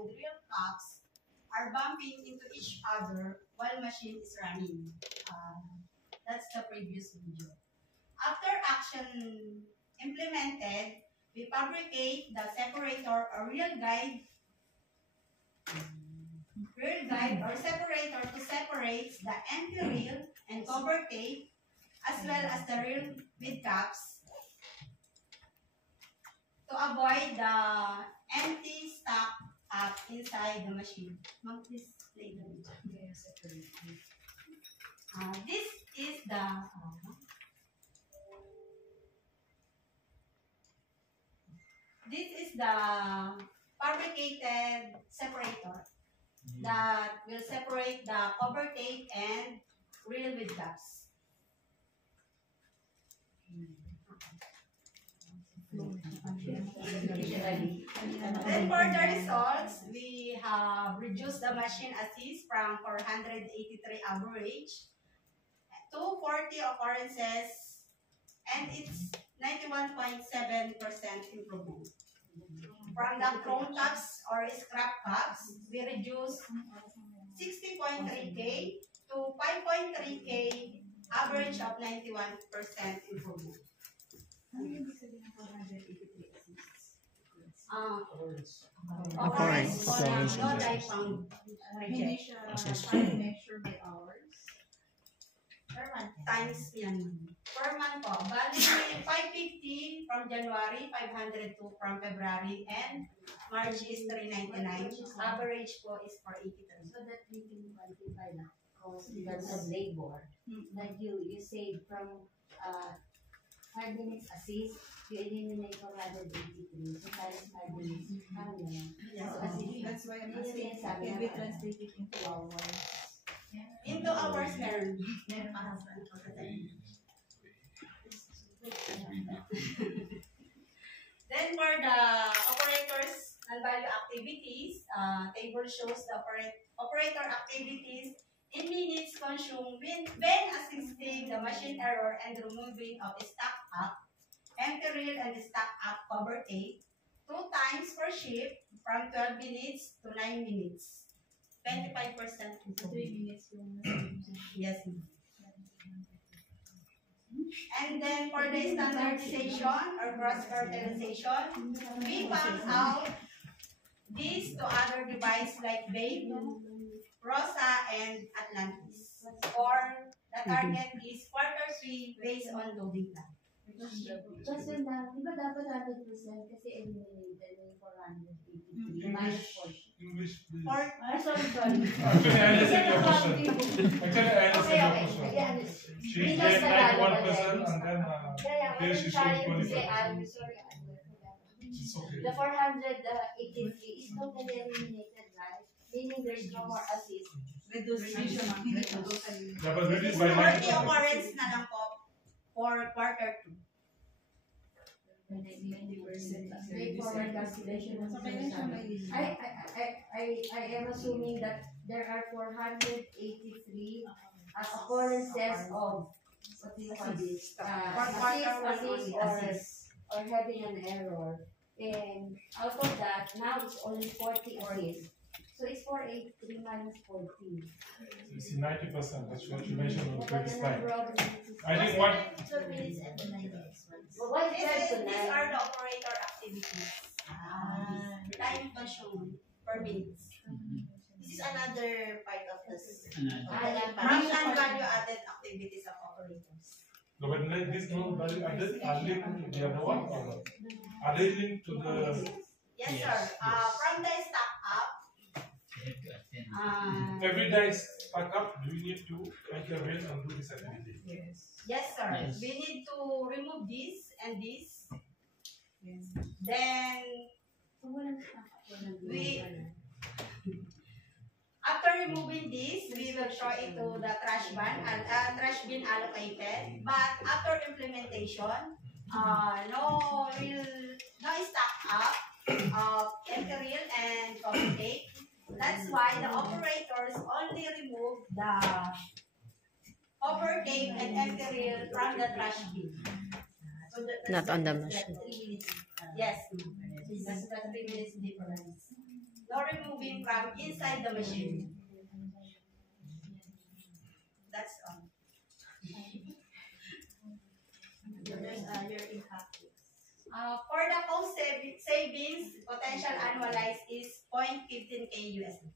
and real cups are bumping into each other while machine is running. That's the previous video. After action implemented, we fabricate the separator or real guide or separator to separate the empty reel and cover tape as well as the reel with caps to avoid the empty stock up inside the machine. Ma'am, please play the video. This is the fabricated separator that will separate the cover tape and reel with caps. Then for the results, we have reduced the machine assist from 483 average to 40 occurrences, and it's 91.7% improvement. From the chrome caps or scrap caps, we reduced 60.3K to 5.3K, average of 91% improvement. Occurrence on no die found reject. Measure by hours. Per month. Times yan. Per month po. Bali, 550 from January, 502 from February, and March is 399. Average po is 483. So that we can quantify the cost because of labor that you save from 5 minutes assist, you eliminate 483. So times 5 minutes. Yes. That's why I'm asking if we translate it into hours. Into hours meron. Then for the operators non-value activities, table shows the operator activities in minutes consumed when assisting the machine error and removing of stack up, empty reel and stack up cover tape, 2 times per shift from 12 minutes to 9 minutes. 25% to 3 minutes. Yes. And then for the standardization or cross-fertilization, we found out this to other devices like Babe, Rosa, and Atlantis. Or the target is Q3 based on loading plan. Just in that, di ba dapat 100% kasi eliminated yung 483 minus 40? English, please. Sorry. Actually, I understand your question. She said 91% and then here she showed 25%. It's okay. The 483 is totally eliminated, right? Meaning there's no more assist. Yeah, but reduced by 40 occurrence na lang po for Q2. Straightforward calculation. I am assuming that there are 483 occurrences of what do you call this? Assist or having an error. And out of that, now it's only 40 assists. So it's 483 minus 40. You see 90%, that's what you mentioned on the previous slide. I think What? what 12 minutes and the 9 minutes. Why is that so These are the operator activities. Time consumed per minute. This is another part of this. From non-value added activities of operators. no, but this no value added are linked to the other one or not? Are they linked to the Yes, sir. From the stack up, every day stack up? Do you need to intervene and do this activity? yes, sir. Yes. We need to remove this and this. Yes. Then after removing this, we will throw it to the trash bin allocated. But after implementation, no stack up of empty reel and cover tape. That's why the operators only remove the cover tape and empty reel from the trash bin. So Not on the that's machine. 3 minutes. Yes, that's the 3 minutes difference. No remove moving from inside the machine. That's all. There's your impact. For the cost savings, potential annualized is 0.15K USD.